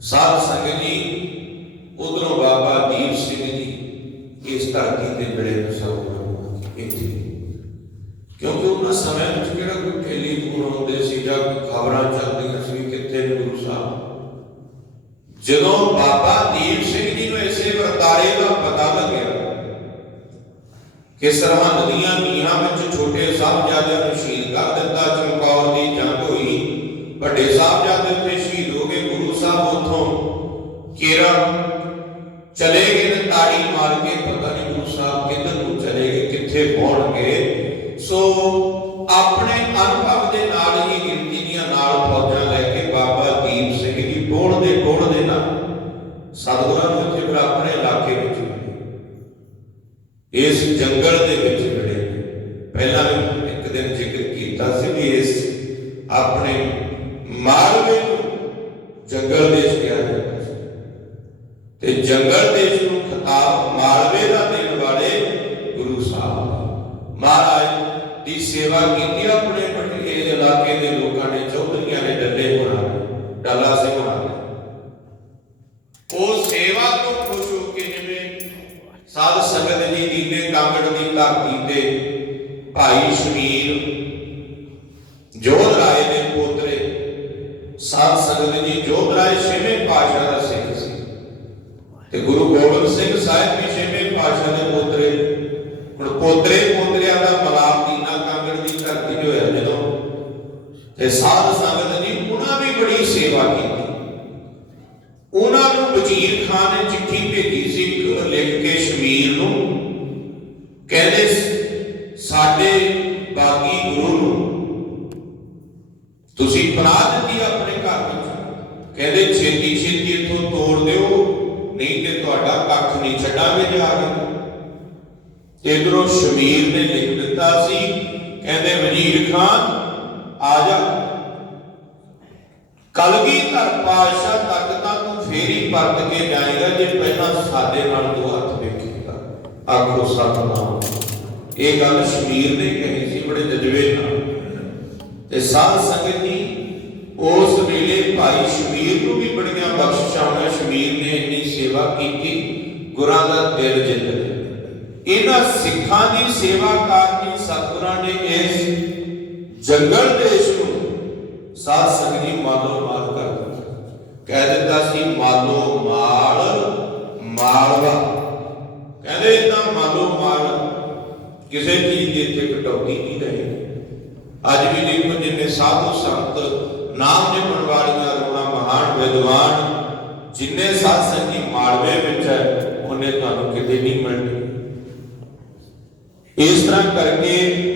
ਸਾਧ ਸੰਗਤ ਜੀ, ਉਧਰੋਂ ਬਾਬਾ ਦੀਪ ਸਿੰਘ ਜੀ, ਇਸ ਧਰਤੀ ਤੇ ਮਿਲੇ ਨੂੰ ਇੱਥੇ। ਕਿਉਂਕਿ ਉਹਨਾਂ ਸਮਿਆਂ ਵਿੱਚ ਕਿਹੜਾ ਕੋਈ ਟੈਲੀਫੋਨ ਹੁੰਦੇ ਸੀ ਜਾਂ ਖਬਰਾਂ ਚੱਲਦੀਆਂ ਸੀ ਵੀ ਕਿੱਥੇ ਨੇ ਗੁਰੂ ਸਾਹਿਬ? ਜਦੋਂ ਬਾਬਾ ਦੀਪ ਸਿੰਘ ਜੀ ਨੂੰ ਇਸੇ ਵਰਤਾਰੇ ਦਾ ਪਤਾ ਲੱਗਿਆ ਕਿ ਸਰਹੰਦ ਦੀਆਂ ਨੀਹਾਂ ਵਿੱਚ ਛੋਟੇ ਸਾਹਿਬਜ਼ਾਦਿਆਂ ਨੂੰ ਸ਼ਹੀਦ ਕਰ ਦਿੱਤਾ ਚਮਕੌਰ ਗਏ ਸੋ ਆਪਣੇ ਅਨੁਭਵ ਦੇ ਨਾਲ ਹੀ ਗਿਣਤੀ ਦੀਆਂ ਨਾਲ ਫੌਜਾਂ ਲੈ ਕੇ ਬਾਬਾ ਦੀਪ ਸਿੰਘ ਜੀ ਪਹੁੰਚਦੇ ਪਹੁੰਚਦੇ ਨਾਲ ਸਤਿਗੁਰਾਂ ਨੂੰ ਇੱਥੇ ਆਪਣੇ ਇਲਾਕੇ ਵਿੱਚ ਇਸ ਜੰਗਲ ਦੇ ਵਿੱਚ ਮਿਲੇ ਪਹਿਲਾਂ ਵੀ ਇੱਕ ਦਿਨ ਜ਼ਿਕਰ ਕੀਤਾ ਸੀ ਵੀ ਇਸ ਆਪਣੇ ਮਾਲਵੇ ਨੂੰ ਜੰਗਲ ਦੇਸ਼ ਕਿਹਾ ਜਾਂਦਾ ਸੀ ਤੇ ਜੰਗਲ ਦੇਸ਼ ਨੂੰ ਖਿਤਾਬ ਮਾਲਵੇ ਦਾ ਦੇਣ ਵਾਲੇ ਗੁਰੂ ਸਾਹਿਬ ਮਹਾਰਾਜ, ਦੀ ਸੇਵਾ ਕੀਤੀ ਆਪਣੇ ਪਟੇ ਇਲਾਕੇ ਦੇ ਲੋਕਾਂ ਨੇ, ਚੌਧਰੀਆਂ ਨੇ ਡੱਲੇ ਹੋਣਾ ਡਾਲਾ ਸਿੰਘ ਹੋਣਾ ਉਹ ਸੇਵਾ ਤੋਂ ਖੁਸ਼ ਹੋ ਕੇ ਜਿਵੇਂ ਸਾਧ ਸੰਗਤ ਜੀ ਨੀਲੇ ਕਾਂਗੜ ਦੀ ਧਰਤੀ ਤੇ ਭਾਈ ਸ਼ਮੀਰ ਜੋਧ ਰਾਏ ਦੇ ਪੋਤਰੇ, ਸਾਧ ਸੰਗਤ ਜੀ ਜੋਧ ਰਾਏ ਛੇਵੇਂ ਪਾਤਸ਼ਾਹ ਦਾ ਸਿੰਘ ਸੀ। ਤੇ ਗੁਰੂ ਗੋਬਿੰਦ ਸਿੰਘ ਸਾਹਿਬ ਵੀ ਛੇਵੇਂ ਪਾਤਸ਼ਾਹ ਦੇ ਪੋਤਰੇ, ਹੁਣ ਪੋਤਰੇ ਪੋਤਰਿਆਂ ਦਾ ਮਲਾਪ ਦੀਨਾ ਕਾਂਗੜ ਦੀ ਧਰਤੀ ਤੇ ਹੋਇਆ ਜਦੋਂ ਤੇ ਸਾਧ ਸੰਗਤ ਜੀ ਉਹਨਾਂ ਵੀ ਬੜੀ ਸੇਵਾ ਕੀਤੀ ਉਹਨਾਂ ਨੂੰ ਵਜ਼ੀਰ ਖਾਨ ਨੇ ਚਿੱਠੀ ਭੇਜੀ ਸੀ ਇੱਕ ਲਿਖ ਕੇ ਸ਼ਮੀਰ ਨੂੰ ਕਹਿੰਦੇ ਸ- ਸਾਡੇ ਬਾਗੀ ਗੁਰੂ ਨੂੰ। ਤੁਸੀਂ ਪਨਾਹ ਦਿੱਤੀ ਆਪਣੇ ਘਰ ਵਿੱਚ। ਕਹਿੰਦੇ, ਛੇਤੀ ਛੇਤੀ ਇੱਥੋਂ ਤੋੜ ਦਿਓ, ਨਹੀਂ ਤੇ ਤੁਹਾਡਾ ਕੱਖ ਨਹੀਂ ਛੱਡਾਂਗੇ ਜਾ ਕੇ। ਇਧਰੋਂ ਸ਼ਮੀਰ ਨੇ ਲਿਖ ਦਿੱਤਾ ਸੀ, ਕਹਿੰਦੇ, ਵਜ਼ੀਰ ਖਾਨ, ਆ ਜਾ। ਕਲਗੀ ਧਰ ਪਾਸ਼ਾ ਤੱਕ ਤਾਂ ਤੂੰ ਫੇਰ ਪਰਤ ਕੇ ਜਾਏਗਾ, ਜੇ ਪਹਿਲਾਂ ਸਾਡੇ ਨਾਲ ਦੋ ਹੱਥ ਵੇਖੇਗਾ। ਆਖੋ, ਸਤਨਾਮ। ਇਹ ਗੱਲ ਸ਼ਮੀਰ ਨੇ ਕਹੀ ਸੀ, ਬੜੇ ਜਜ਼ਬੇ ਨਾਲ। ਤੇ ਸਾਧ ਸੰਗਤ ਜੀ, ਉਸ ਵੇਲੇ ਭਾਈ ਸ਼ਮੀਰ ਨੂੰ ਵੀ ਬੜੀਆਂ ਬਖਸ਼ਿਸ਼ਾਂ ਹੋਈਆਂ ਸ਼ਮੀਰ ਨੇ ਇੰਨੀ ਸੇਵਾ ਕੀਤੀ, ਗੁਰਾਂ ਦਾ ਦਿਲ ਜਿੱਤ ਲਿਆ। ਇਹਨਾਂ ਸਿੱਖਾਂ ਦੀ ਸੇਵਾ ਕਰਨੀ ਸਤਿਗੁਰਾਂ ਨੇ ਇਸ ਜੰਗਲ ਦੇਸ਼ ਨੂੰ ਸਾਧ ਸੰਗਤ ਜੀ ਮਾਲੋ ਮਾਲ ਕਰ ਦਿੱਤਾ। ਕਹਿ ਦਿੱਤਾ ਸੀ, ਮਾਲੋ ਮਾਲ ਮਾਲਵਾ ਕਹਿੰਦੇ ਇਦਾਂ ਮਾਲੋ ਮਾਲ ਕਿਸੇ ਚੀਜ਼ ਦੀ ਇੱਥੇ ਕਟੌਤੀ ਨਹੀਂ ਰਹੀ। ਅੱਜ ਵੀ ਦੇਖੋ ਜਿੰਨੇ ਸਾਧੂ ਸੰਤ ਨਾਮ ਜਪਣ ਵਾਲੀਆਂ ਰੋਣਾ ਮਹਾਨ ਵਿਦਵਾਨ, ਜਿੰਨੇ ਸਾਧ ਸੰਗਤ ਮਾਲਵੇ ਵਿੱਚ ਹੈ, ਉਹਨੇ ਤੁਹਾਨੂੰ ਕਿਤੇ ਨਹੀਂ ਮਿਲਣੀ। ਇਸ ਤਰ੍ਹਾਂ ਕਰਕੇ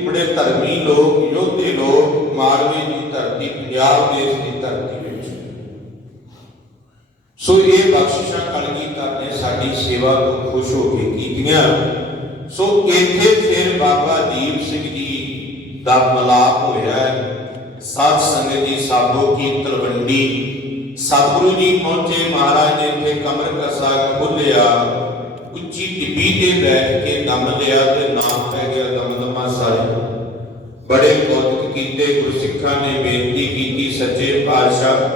ਬੜੇ ਧਰਮੀ ਲੋਕ, ਯੋਧੇ ਲੋਕ ਮਾਲਵੇ ਦੀ ਧਰਤੀ, ਪੰਜਾਬ ਦੇਸ਼ ਦੀ ਧਰਤੀ ਵਿੱਚ। ਸੋ ਇਹ ਬਖਸ਼ਿਸ਼ਾਂ ਕਲਗੀ ਨੇ ਸਾਡੀ ਸੇਵਾ ਤੋਂ ਖੁਸ਼ ਹੋ ਕੇ ਕੀਤੀਆਂ। ਸੋ ਇੱਥੇ ਫਿਰ ਬਾਬਾ ਦੀਪ ਸਿੰਘ ਜੀ ਦਾ ਮਲਾਪ ਹੋਇਆ ਸਾਧ ਸੰਗਤ ਜੀ ਸਾਬੋ ਕੀ ਤਲਵੰਡੀ ਸਤਿਗੁਰੂ ਜੀ ਪਹੁੰਚੇ ਮਹਾਰਾਜ ਨੇ ਇੱਥੇ ਕਮਰ ਕਸਾ ਖੋਲਿਆ ਉੱਚੀ ਟਿੱਬੀ ਤੇ ਬੈਠ ਕੇ ਦਮ ਲਿਆ ਤੇ ਨਾਮ ਪੈ ਗਿਆ ਦਮਦਮਾ ਸਾਹਿਬ। ਬੜੇ ਕੌਤਕ ਕੀਤੇ ਗੁਰਸਿੱਖਾਂ ਨੇ ਬੇਨਤੀ ਕੀਤੀ, ਸੱਚੇ ਪਾਤਸ਼ਾਹ,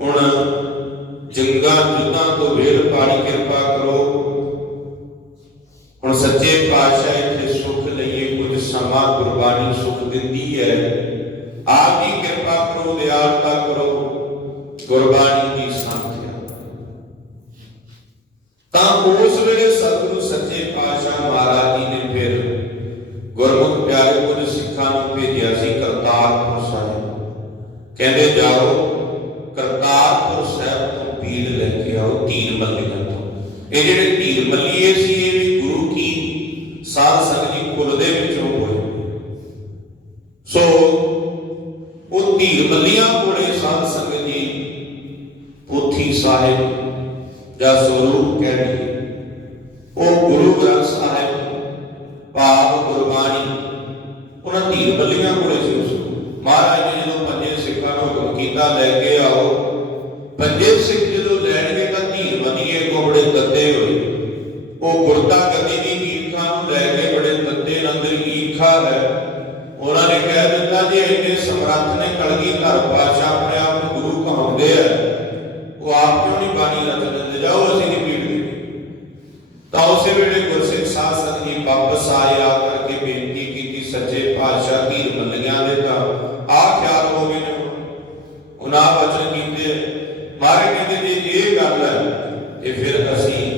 ਹੁਣ ਜੰਗਾਂ ਜੁੱਦਾਂ ਤੋਂ ਵੇਲ ਪਾਣੀ ਕਿਰਪਾ ਕਰੋ ਹੁਣ ਸੱਚੇ ਪਾਤਸ਼ਾਹ ਇੱਥੇ ਸੁਖ ਲਈਏ ਕੁਝ ਸਮਾਂ ਗੁਰਬਾਣੀ ਸੁਖ ਦਿੰਦੀ ਹੈ ਆਪ ਦੀ ਕਿਰਪਾ ਕਰੋ ਦਿਆਲਤਾ ਕਰੋ ਗੁਰਬਾਣੀ ਦੀ ਸੰਥਿਆ ਤਾਂ ਉਸ ਵੇਲੇ ਸਤਿਗੁਰੂ ਸੱਚੇ ਪਾਤਸ਼ਾਹ ਮਹਾਰਾਜ ਜੀ ਨੇ ਫਿਰ ਗੁਰਮੁਖ ਪਿਆਰੇ ਕੁਝ ਸਿੱਖਾਂ ਨੂੰ ਭੇਜਿਆ ਸੀ ਕਰਤਾਰਪੁਰ ਸਾਹਿਬ ਕਹਿੰਦੇ ਜਾਓ ਕਰਤਾਰਪੁਰ ਸਾਹਿਬ ਤੋਂ ਪੀੜ ਲੈ ਕੇ ਆਓ ਤੀਰ ਮੱਲੀਆਂ ਤੋਂ ਇਹ ਜਿਹੜੇ ਤੀਰ ਮੱਲੀਏ ਸੀ ਇਹ ਵੀ ਗੁਰੂ ਕੀ ਸਾਧ ਸੰਗਤ ਜੀ ਕੁਲ ਦੇ ਵਿੱਚੋਂ ਹੋਏ ਸੋ ਉਹ ਧੀਰ ਮੱਲੀਆਂ ਕੋਲੇ ਸਾਧ ਸੰਗਤ ਜੀ ਪੋਥੀ ਸਾਹਿਬ ਜਾਂ ਸਰੂਪ ਉਹ ਗੁਰੂ ਗ੍ਰੰਥ ਸਾਹਿਬ, ਪਾਪ, ਗੁਰਬਾਣੀ, ਉਹਨਾਂ ਧੀਰ ਮੱਲੀਆਂ ਕੋਲੇ ਸੀ ਉਸ ਮਹਾਰਾਜ ਨੇ ਜਦੋਂ ਪੰਜੇ ਸਿੱਖਾਂ ਨੂੰ ਹੁਕਮ ਕੀਤਾ, ਲੈ ਕੇ ਆਓ। ਪੰਜੇ ਸਿੱਖ ਜਦੋਂ ਲੈਣਗੇ ਤਾਂ ਧੀਰ ਮੱਲੀਏ ਕੋ ਬੜੇ ਹੋਏ। ਉਹ ਗੁਰਤਾ ਗਤੀ ਦੀ ਈਰਖਾ ਨੂੰ ਲੈ ਕੇ ਬੜੇ ਤੱਤੇ ਅੰਦਰ ਈਰਖਾ ਹੈ। ਉਹਨਾਂ ਨੇ ਕਹਿ ਦਿੱਤਾ, ਜੀ ਇੰਨੇ ਸਮਰੱਥ ਨੇ ਕਲਗੀ ਧਰ ਪਾਸ਼ਾ ਆਪਣੇ ਆਪ ਨੂੰ ਗੁਰੂ ਗੁਨਾਹ ਵਚਨ ਕੀਤੇ ਮਾਰੇ ਕਹਿੰਦੇ ਜੇ ਇਹ ਗੱਲ ਹੈ ਤੇ ਫਿਰ ਅਸੀਂ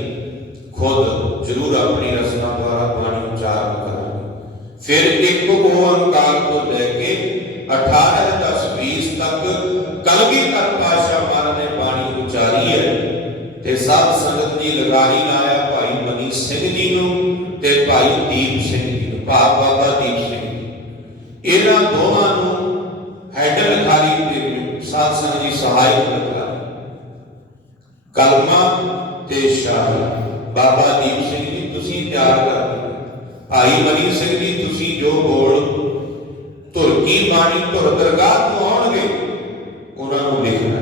ਖੁਦ ਜ਼ਰੂਰ ਆਪਣੀ ਰਸਨਾ ਦੁਆਰਾ ਬਾਣੀ ਉਚਾਰਨ ਕਰਾਂਗੇ। ਫਿਰ ਇੱਕ ਓੰਕਾਰ ਤੋਂ ਲੈ ਕੇ 18 10 20 ਤੱਕ ਕਲਗੀਧਰ ਪਾਸ਼ਾ ਮਹਾਰਾਜ ਨੇ ਬਾਣੀ ਉਚਾਰੀ ਹੈ ਤੇ ਸਾਧ ਸੰਗਤ ਦੀ ਲਗਾਰੀ ਲਾਇਆ ਭਾਈ ਮਨੀ ਸਿੰਘ ਜੀ ਨੂੰ ਤੇ ਭਾਈ ਦੀਪ ਸਿੰਘ ਜੀ ਨੂੰ ਭਾਗ ਬਾਬਾ ਦੀਪ ਸਿੰਘ ਇਹਨਾਂ ਦੋਵਾਂ ਨੂੰ ਹੈਡ ਲਖਾਰੀ ਦੇ ਸਾਧ ਸੰਗਤ ਦੀ ਸਹਾਇਕ ਲਖਾਰੀ ਕਲਮਾ ਤੇ ਸ਼ਾਹੀ। ਬਾਬਾ ਦੀਪ ਸਿੰਘ ਜੀ, ਤੁਸੀਂ ਤਿਆਰ ਕਰ ਭਾਈ ਮਨੀ ਸਿੰਘ ਜੀ, ਤੁਸੀਂ ਜੋ ਬੋਲ ਧੁਰਕੀ ਬਾਣੀ, ਧੁਰ ਦਰਗਾਹ ਤੋਂ ਆਉਣਗੇ, ਉਹਨਾਂ ਨੂੰ ਲਿਖਣਾ।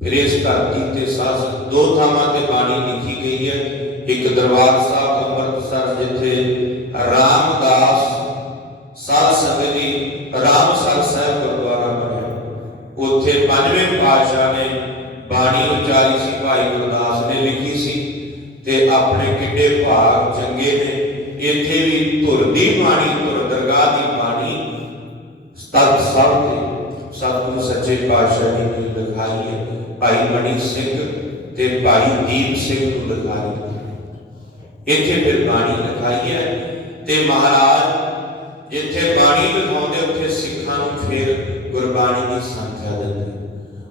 ਫਿਰ ਇਸ ਧਰਤੀ ਤੇ ਸਾਸ ਦੋ ਥਾਵਾਂ ਤੇ ਬਾਣੀ ਲਿਖੀ ਗਈ ਹੈ। ਇੱਕ ਦਰਬਾਰ ਸਾਹਿਬ ਅੰਮ੍ਰਿਤਸਰ, ਜਿੱਥੇ ਰਾਮਦਾਸ ਸਾਧ ਸੰਗਤ ਜੀ, ਰਾਮਸਰ ਸਾਹਿਬ ਗੁਰਦੁਆਰਾ ਬਣਿਆ। ਉੱਥੇ ਪੰਜਵੇਂ ਪਾਤਸ਼ਾਹ ਨੇ ਬਾਣੀ ਉਚਾਰੀ ਸੀ ਭਾਈ ਗੁਰਦਾਸ ਨੇ ਲਿਖੀ ਸੀ ਤੇ ਆਪਣੇ ਕਿੱਡੇ ਭਾਗ ਚੰਗੇ ਨੇ। ਇੱਥੇ ਵੀ ਧੁਰ ਦੀ ਬਾਣੀ, ਧੁਰ ਦਰਗਾਹ ਦੀ ਬਾਣੀ ਸਤਿ ਸਭ ਤੇ ਸਤਿਗੁਰੂ ਸੱਚੇ ਪਾਤਸ਼ਾਹ ਜੀ ਨੇ ਲਿਖਾਈ ਹੈ। ਭਾਈ ਮਣੀ ਸਿੰਘ ਤੇ ਭਾਈ ਦੀਪ ਸਿੰਘ ਨੂੰ ਲਿਖਾਈ ਇੱਥੇ ਫਿਰ ਬਾਣੀ ਲਿਖਾਈ ਹੈ ਤੇ ਮਹਾਰਾਜ ਜਿੱਥੇ ਬਾਣੀ ਲਿਖਾਉਂਦੇ, ਉੱਥੇ ਸਿੱਖਾਂ ਨੂੰ ਫਿਰ ਗੁਰਬਾਣੀ ਦੀ ਸੰਖਿਆ ਦਿੰਦੇ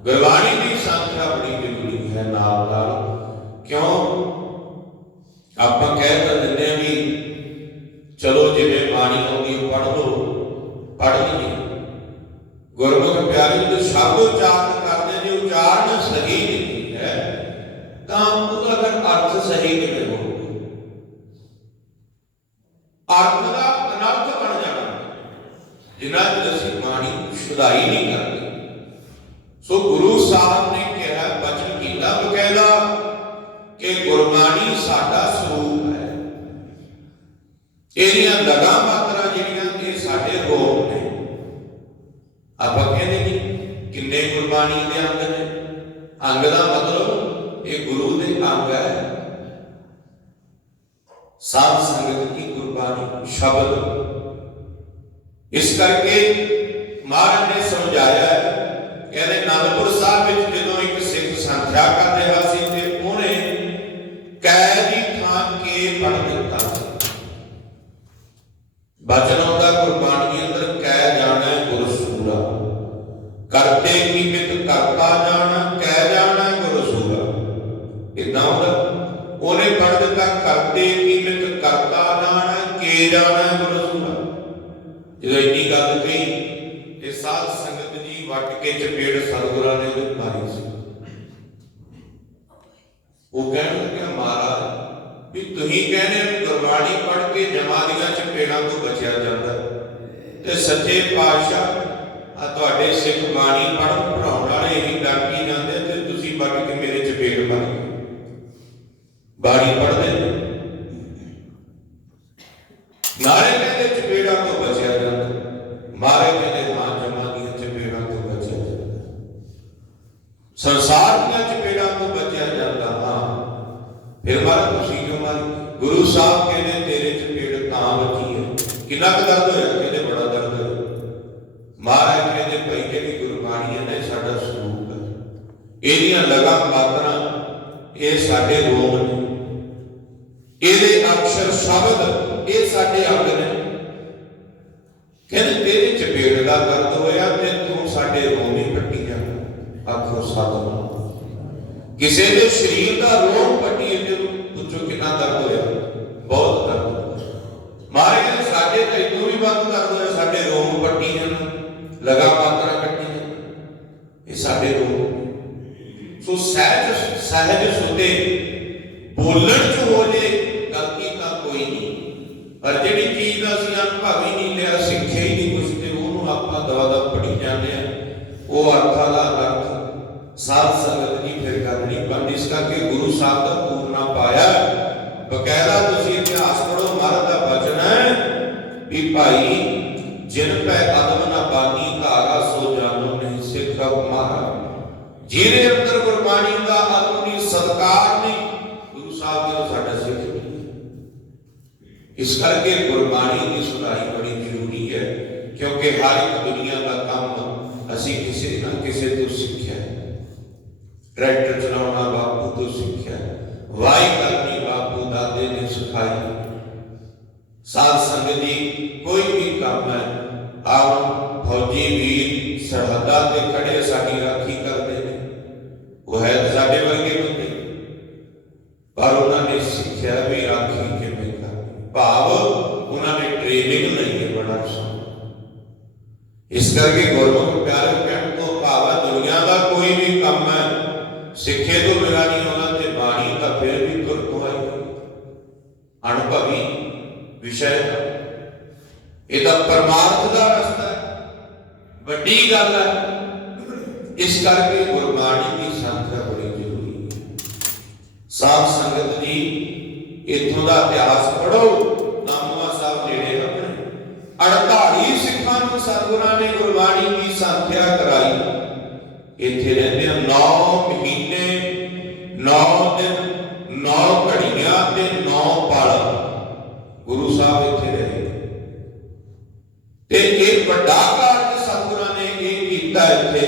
ਗੁਰਬਾਣੀ ਦੀ ਸੰਖਿਆ ਬੜੀ ਜ਼ਰੂਰੀ ਹੈ ਨਾਲ ਨਾਲ ਕਿਉਂ? ਆਪਾਂ ਕਹਿ ਤਾਂ ਦਿੰਦੇ ਆ ਵੀ ਚਲੋ ਜਿਵੇਂ ਬਾਣੀ ਆਉਂਦੀ ਪੜ੍ਹ ਲਓ। ਪੜ੍ਹ ਲਈਏ। ਗੁਰਮੁਖ ਪਿਆਰੇ ਜਦੋਂ ਸ਼ਬਦ ਉਚਾਰਨ ਕਰਦੇ, ਜੇ ਉਚਾਰਨ ਸਹੀ ਨਹੀਂ ਹੈ, ਤਾਂ ਉਹਦਾ ਫਿਰ ਅਰਥ ਸਹੀ ਕਿਵੇਂ ਹੋਊਗਾ? ਅਰਥ ਦਾ ਅਨਰਥ ਬਣ ਜਾਣਾ। ਜਿਨ੍ਹਾਂ ਚ ਅਸੀਂ ਬਾਣੀ ਸ਼ੁਦਾਈ ਨਹੀਂ ਕਰਦੇ, ਸੋ ਗੁਰੂ ਇਹਦੀਆਂ ਲਗਾ ਮਾਤਰਾ ਜਿਹੜੀਆਂ ਇਹ ਸਾਡੇ ਰੋਗ ਨੇ, ਆਪਾਂ ਕਹਿੰਦੇ ਨਹੀਂ ਕਿੰਨੇ ਗੁਰਬਾਣੀ ਦੇ ਅੰਗ ਨੇ? ਅੰਗ ਦਾ ਮਤਲਬ ਇਹ ਗੁਰੂ ਦੇ ਅੰਗ ਹੈ। ਸਾਧ ਸੰਗਤ ਦੀ ਗੁਰਬਾਣੀ, ਸ਼ਬਦ। ਇਸ ਕਰਕੇ ਮਹਾਰਾਜ ਨੇ ਸਮਝਾਇਆ ਕਹਿੰਦੇ ਅਨੰਦਪੁਰ ਸਾਹਿਬ ਵਿੱਚ ਜਦੋਂ ਇੱਕ ਸਿੱਖ ਸੰਥਿਆ ਕਰਦੇ ਰਿਹਾ ਕਹਿੰਦੇ ਗੁਰਬਾਣੀ ਪੜ੍ਹ ਕੇ ਜਮਾ ਦੀਆਂ ਚਪੇੜਾਂ ਤੋਂ ਬਚਿਆ ਜਾਂਦਾ। ਤੇ ਸੱਚੇ ਪਾਤਸ਼ਾਹ, ਆ ਤੁਹਾਡੇ ਸਿੱਖ ਬਾਣੀ ਪੜ੍ਹਨ ਪੜਾਉਣ ਵਾਲੇ ਇਹੀ ਡਾਕੀ ਜਾਂਦੇ ਤੇ ਤੁਸੀਂ ਵੱਟ ਕੇ ਮੇਰੇ ਚਪੇੜ ਮਾਰੀ ਬਾਣੀ ਪੜ੍ਹਦੇ ਨੇ। ਨਾਲੇ ਕਹਿੰਦੇ ਚਪੇੜਾਂ ਤੋਂ ਬਚਿਆ ਜਾਂਦਾ। ਮਾਰੇ ਕਹਿੰਦੇ ਹਾਂ ਜਮਾ ਦੀਆਂ ਚਪੇੜਾਂ ਤੋਂ ਬਚਿਆ ਜਾਂਦਾ। ਸੰਸਾਰ ਦੀਆਂ ਚਪੇੜਾਂ ਤੋਂ ਬਚਿਆ ਜਾਂਦਾ ਹਾਂ ਫਿਰ ਮਾਰਾ ਤੁਸੀਂ ਕਿਉਂ ਮਾਰੀ ਗੁਰੂ ਸਾਹਿਬ ਕਹਿੰਦੇ, ਤੇਰੇ ਚਪੇੜ ਤਾਂ ਬਚੀ ਹੈ। ਕਿੰਨਾ ਕੁ ਦਰਦ ਹੋਇਆ? ਕਹਿੰਦੇ, ਬੜਾ ਦਰਦ ਹੋਇਆ ਮਹਾਰਾਜ ਕਹਿੰਦੇ, ਭਾਈ ਜਿਹੜੀ ਗੁਰਬਾਣੀ ਹੈ ਨਾ ਇਹ ਸਾਡਾ ਸਰੂਪ ਹੈ। ਇਹਦੀਆਂ ਲਗਾ ਮਾਤਰਾ ਇਹ ਸਾਡੇ ਰੋਗ ਨੇ। ਇਹਦੇ ਅਕਸ਼ਰ ਸ਼ਬਦ ਇਹ ਸਾਡੇ ਅੰਗ ਨੇ। ਕਹਿੰਦੇ, ਤੇਰੇ ਚਪੇੜ ਦਾ ਦਰਦ ਹੋਇਆ ਤੇ ਤੂੰ ਸਾਡੇ ਰੋਗ ਨਹੀਂ ਪੱਟੀ ਜਾ ਆਖੋ ਸਾਧਨਾ ਕਿਸੇ ਦੇ ਸਰੀਰ ਦਾ ਰੋਗ ਪੱਟੀ ਇਹਦੇ ਪੁੱਛੋ ਕਿੰਨਾ ਦਰਦ ਹੋਇਆ ਬਹੁਤ ਦਰਦ ਮਾਰੇ ਕਹਿੰਦੇ ਸਾਡੇ ਤਾਂ ਇਦੋਂ ਵੀ ਵੱਧ ਦਰਦ ਹੋਇਆ ਸਾਡੇ ਰੋਗ ਪੱਟੀ ਜਾਣ ਲਗਾ ਮਾਤਰਾ ਕੱਟੀ ਜਾਣ ਇਹ ਸਾਡੇ ਰੋਗ ਸੋ ਸਹਿਜ ਸਹਿਜ ਸੁਤੇ, ਬੋਲਣ ਚ ਹੋ ਜੇ, ਗਲਤੀ ਤਾਂ ਕੋਈ ਨਹੀਂ। ਪਰ ਜਿਹੜੀ ਚੀਜ਼ ਦਾ ਅਸੀਂ ਅਨੁਭਵ ਹੀ ਨਹੀਂ ਲਿਆ, ਸਿੱਖਿਆ ਹੀ ਨਹੀਂ ਕੁਝ ਤੇ, ਉਹਨੂੰ ਆਪਾਂ ਦਵਾ ਦਵਾ ਪੜੀ ਜਾਂਦੇ ਆ ਉਹ ਅਰਥਾਂ ਦਾ ਅਰਥ ਸਾਧ ਸੰਗਤ ਦੀ ਫਿਰ ਗੱਲ ਨਹੀਂ ਇਸ ਕਰਕੇ ਗੁਰੂ ਸਾਹਿਬ ਦਾ ਪੂਰਨਾ ਪਾਇਆ। ਬਕਾਇਦਾ ਤੁਸੀਂ ਇਤਿਹਾਸ ਪੜੋ ਮਹਾਰਾਜ ਦਾ ਬਚਨ ਹੈ ਵੀ ਭਾਈ, ਜਿਨ ਪੈ ਕਦਮ ਨਾ ਬਾਨੀ, ਧਾਰਾ ਸੋ ਜਾਣੋ ਨਹੀਂ ਸਿੱਖ ਮਹਾਰਾਜ। ਜਿਹਦੇ ਅੰਦਰ ਗੁਰਬਾਣੀ ਦਾ ਆਪਣੀ ਸਤਕਾਰ ਨਹੀਂ, ਗੁਰੂ ਸਾਹਿਬ ਦਾ ਸਾਡਾ ਸਿੱਖ ਇਸ ਕਰਕੇ ਗੁਰਬਾਣੀ ਦੀ ਸੁਣਾਈ ਬੜੀ ਜ਼ਰੂਰੀ ਹੈ, ਕਿਉਂਕਿ ਹਰ ਇੱਕ ਦੁਨੀਆ ਦਾ ਕੰਮ ਅਸੀਂ ਕਿਸੇ ਨਾ ਕਿਸੇ ਤੋਂ ਸਿੱਖਿਆ ਹੈ। ਟਰੈਕਟਰ ਚਲਾਉਣਾ ਬਾਪੂ ਤੋਂ ਸਿੱਖਿਆ ਹੈ। ਵਾਹੀ ਕਰਨੀ ਬਾਪੂ ਦਾਦੇ ਨੇ ਸਿਖਾਈ ਸਾਧ ਸੰਗਤ ਜੀ ਕੋਈ ਵੀ ਕੰਮ ਹੈ ਆਪ ਫੌਜੀ ਵੀਰ ਸਰਹੱਦਾਂ ਤੇ ਖੜੇ ਸਾਡੀ ਰਾਖੀ ਕਰਦੇ ਨੇ ਉਹ ਹੈ ਤਾਂ ਸਾਡੇ ਵਰਗੇ ਬੰਦੇ ਪਰ ਉਹਨਾਂ ਨੇ ਸਿੱਖਿਆ ਵੀ ਰਾਖੀ ਕਿਵੇਂ ਕਰਨੀ ਭਾਵ ਉਹਨਾਂ ਨੇ ਟ੍ਰੇਨਿੰਗ ਲਈ ਹੈ ਬੜਾ ਸੋਹਣਾ ਇਸ ਕਰਕੇ ਗੁਰਮੁਖ ਪਿਆਰੇ ਕਹਿਣ ਤੋਂ ਭਾਵ ਦੁਨੀਆ ਦਾ ਕੋਈ ਵੀ ਕੰਮ ਹੈ, ਸਿੱਖੇ ਤੋਂ ਬਿਨਾਂ ਨਹੀਂ ਹੋਣਾ ਤੇ ਬਾਣੀ ਤਾਂ ਫਿਰ ਵੀ ਤੁਰ ਪੁਆਈ ਅਨੁਭਵੀ ਵਿਸ਼ਾ ਹੈ। ਇਹ ਤਾਂ ਪਰਮਾਰਥ ਦਾ ਰਸਤਾ ਹੈ। ਵੱਡੀ ਗੱਲ ਹੈ, ਇਸ ਕਰਕੇ ਗੁਰਬਾਣੀ ਦੀ ਸੰਗਤ ਬੜੀ ਜ਼ਰੂਰੀ ਹੈ। ਸਾਧ ਸੰਗਤ ਜੀ, ਇਥੋਂ ਦਾ ਇਤਿਹਾਸ ਪੜੋ ਨਾਮਵਾ ਸਾਹਿਬ ਨੇੜੇ ਆਪਣੇ 48 ਸਿੱਖਾਂ ਨੂੰ ਸਤਿਗੁਰਾਂ ਨੇ ਗੁਰਬਾਣੀ ਦੀ ਸੰਥਿਆ ਕਰਾਈ। ਇੱਥੇ ਰਹਿੰਦੇ ਆ 9 ਮਹੀਨੇ 9 ਦਿਨ 9 ਘੜੀਆਂ ਤੇ 9 ਪਲ ਗੁਰੂ ਸਾਹਿਬ ਇੱਥੇ ਰਹੇ। ਤੇ ਇਹ ਵੱਡਾ ਕਾਰਜ ਸਤਿਗੁਰਾਂ ਨੇ ਇਹ ਕੀਤਾ ਇੱਥੇ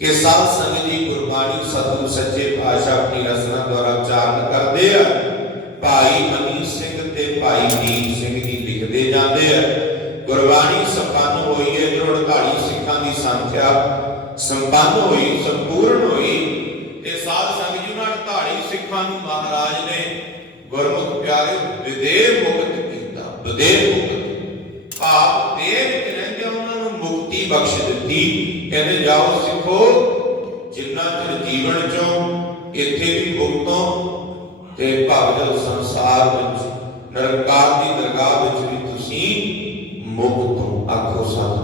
ਕਿ ਸਾਧ ਸੰਗਤ ਦੀ ਗੁਰਬਾਣੀ ਸਤਿਗੁਰ ਸੱਚੇ ਪਾਤਸ਼ਾਹ ਆਪਣੀ ਰਸਨਾ ਦੁਆਰਾ ਉਚਾਰਨ ਕਰਦੇ ਆ। ਭਾਈ ਮਨੀ ਸਿੰਘ ਤੇ ਭਾਈ ਦੀਪ ਸਿੰਘ ਜੀ ਲਿਖਦੇ ਜਾਂਦੇ ਆ। ਹੋਈ ਹੈ ਜੋ 48 ਸਿੱਖਾਂ ਦੀ ਸੰਖਿਆ ਸੰਪੰਨ ਹੋਈ, ਸੰਪੂਰਨ ਹੋਈ ਤੇ ਸਾਧ ਸੰਗਤ ਜੀ ਨਾਲ 48 ਸਿੱਖਾਂ ਨੂੰ ਮਹਾਰਾਜ ਨੇ ਗੁਰਮੁਖ ਪਿਆਰੇ ਵਿਦੇਹ ਮੁਕਤ ਕੀਤਾ, ਵਿਦੇਹ ਮੁਕਤ ਭਾਵ ਦੇਹ ਵਿੱਚ ਰਹਿੰਦੇ ਉਹਨਾਂ ਨੂੰ ਮੁਕਤੀ ਬਖਸ਼ ਦਿੱਤੀ। ਕਹਿੰਦੇ, ਜਾਓ ਸਿੱਖੋ, ਜਿੰਨਾ ਚਿਰ ਜੀਵਨ ਚੋਂ ਇੱਥੇ ਵੀ ਮੁਕਤੋਂ ਤੇ ਭਗਤ ਸੰਸਾਰ ਵਿੱਚ ਨਿਰੰਕਾਰ ਦੀ ਦਰਗਾਹ ਵਿੱਚ ਵੀ ਤੁਸੀਂ ਮੁਕਤ ਹੋ ਆਖੋ ਸਤਿ